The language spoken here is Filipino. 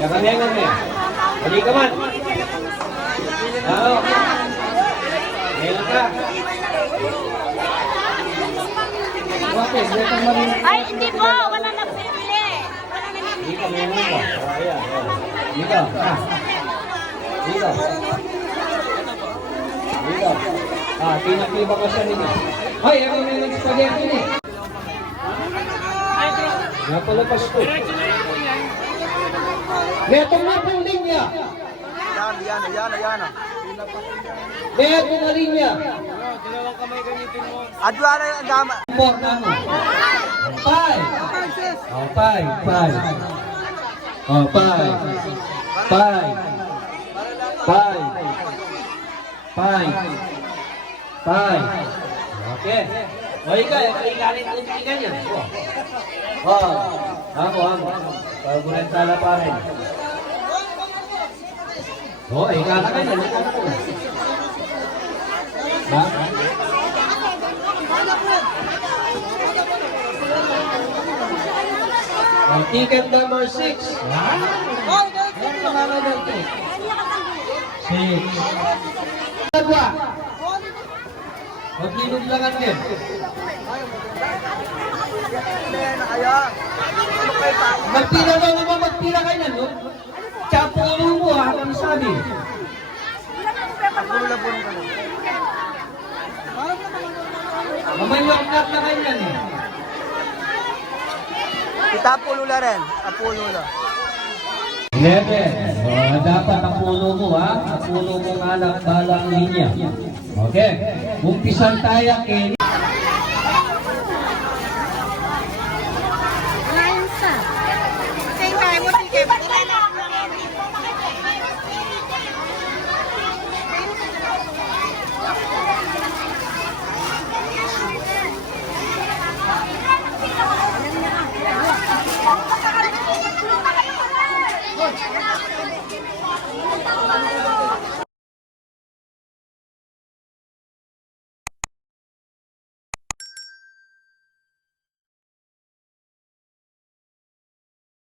Kakanengan mo. Hindi ka man. Oo. Meron ka. Bakit? Ay, hindi po. Wala nang bibili. Wala nang bibili. Hindi ka meron mo. Ayan. Dito. Dito. Dito. Pinakliba ko siya ninyo. Ay, ako meron spaghetti ni. Napalapas ko. Beto nga pong linya. Yan. Beto nga linya. Adwana yung gama. Pork na mo. Five. Oh, five. Oh, five. Okay. O, ikalit ikan yan. Amo. Pagulan tala pa rin. Ikala ka yan. Ha? Ticket number 6. Ano pangalan ng ticket? 6. Dagwa. Maglinuglangan din. Magpila daw naman, magpila kayo na, no? Tsaka ulo mo, ang sabi. Mamayok-nak na kayo yan, eh. Kita pulula rin. Apulula. 11. Dapat ang puno mo, ha? Ang puno mo nga lang balang linya. Okay. Umpisan tayo, Kenny.